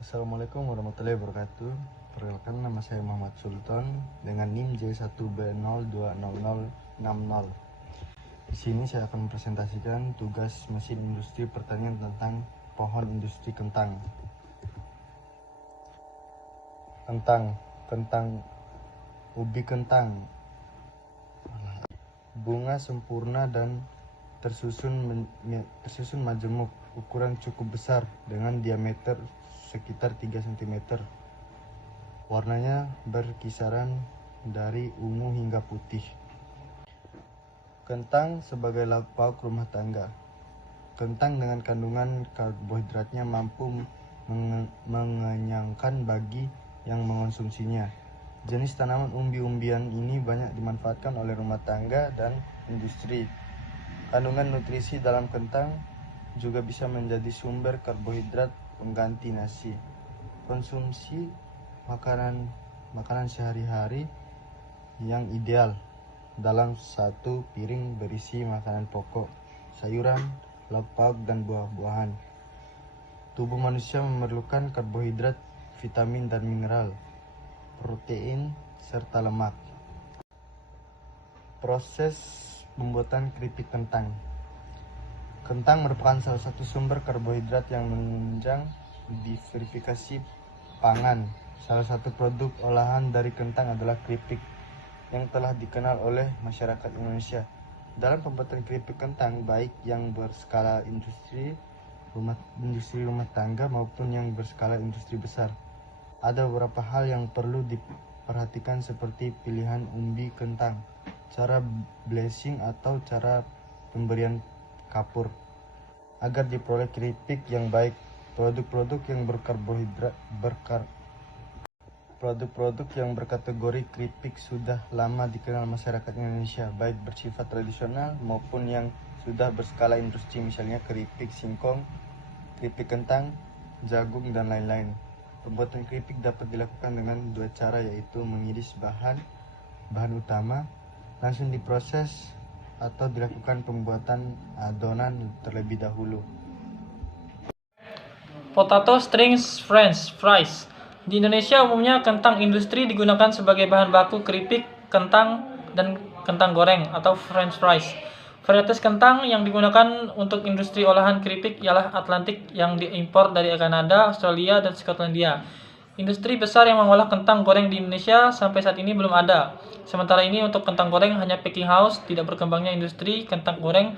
Assalamualaikum warahmatullahi wabarakatuh. Perkenalkan, nama saya Muhammad Sultan dengan NIM J1B020060. Di sini saya akan mempresentasikan tugas mesin industri pertanian tentang pohon industri kentang. Kentang, ubi kentang, bunga sempurna dan tersusun majemuk, ukuran cukup besar dengan diameter sekitar 3 cm. Warnanya berkisaran dari ungu hingga putih. Kentang sebagai lauk pauk rumah tangga. Kentang dengan kandungan karbohidratnya mampu mengenyangkan bagi yang mengonsumsinya. Jenis tanaman umbi-umbian ini banyak dimanfaatkan oleh rumah tangga dan industri. Kandungan nutrisi dalam kentang juga bisa menjadi sumber karbohidrat pengganti nasi. Konsumsi makanan sehari-hari yang ideal dalam satu piring berisi makanan pokok, sayuran, lauk pauk, dan buah-buahan. Tubuh manusia memerlukan karbohidrat, vitamin dan mineral, protein, serta lemak. Proses pembuatan keripik kentang. Kentang merupakan salah satu sumber karbohidrat yang menunjang diversifikasi pangan. Salah satu produk olahan dari kentang adalah keripik yang telah dikenal oleh masyarakat Indonesia. Dalam pembuatan keripik kentang, baik yang berskala industri rumah tangga maupun yang berskala industri besar, ada beberapa hal yang perlu diperhatikan seperti pilihan umbi kentang, cara blessing atau cara pemberian kapur agar diperoleh keripik yang baik. Produk-produk yang berkategori keripik sudah lama dikenal masyarakat Indonesia, baik bersifat tradisional maupun yang sudah berskala industri, misalnya keripik singkong, keripik kentang, jagung, dan lain-lain. Pembuatan keripik dapat dilakukan dengan dua cara, yaitu mengiris bahan utama, langsung diproses, atau dilakukan pembuatan adonan terlebih dahulu. Potato strings French fries. Di Indonesia umumnya kentang industri digunakan sebagai bahan baku keripik kentang dan kentang goreng atau French fries. Varietas kentang yang digunakan untuk industri olahan keripik ialah Atlantic yang diimpor dari Kanada, Australia, dan Skotlandia. Industri besar yang mengolah kentang goreng di Indonesia sampai saat ini belum ada. Sementara ini untuk kentang goreng hanya packing house, tidak berkembangnya industri kentang goreng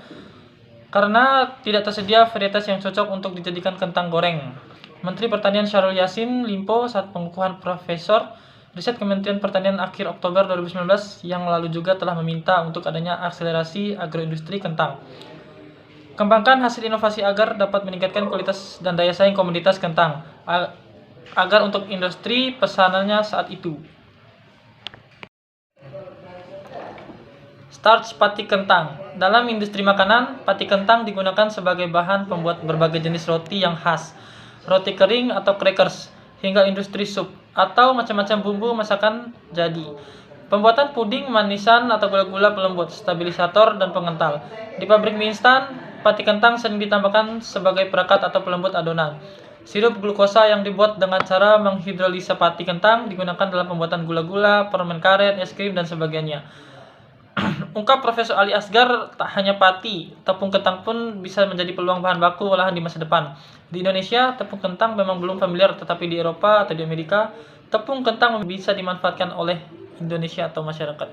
karena tidak tersedia varietas yang cocok untuk dijadikan kentang goreng. Menteri Pertanian Syahrul Yassin Limpo saat pengukuhan Profesor Riset Kementerian Pertanian akhir Oktober 2019 yang lalu juga telah meminta untuk adanya akselerasi agroindustri kentang. Kembangkan hasil inovasi agar dapat meningkatkan kualitas dan daya saing komoditas kentang agar untuk industri pesanannya saat itu. Starch pati kentang. Dalam industri makanan, pati kentang digunakan sebagai bahan pembuat berbagai jenis roti yang khas, roti kering atau crackers, hingga industri sup atau macam-macam bumbu masakan jadi. Pembuatan puding, manisan atau gula-gula pelembut, stabilisator, dan pengental. Di pabrik mie instan, pati kentang sering ditambahkan sebagai perekat atau pelembut adonan. Sirup glukosa yang dibuat dengan cara menghidrolisa pati kentang digunakan dalam pembuatan gula-gula, permen karet, es krim, dan sebagainya. Ungkap Profesor Ali Asgar, tak hanya pati, tepung kentang pun bisa menjadi peluang bahan baku olahan di masa depan. Di Indonesia, tepung kentang memang belum familiar, tetapi di Eropa atau di Amerika, tepung kentang bisa dimanfaatkan oleh Indonesia atau masyarakat.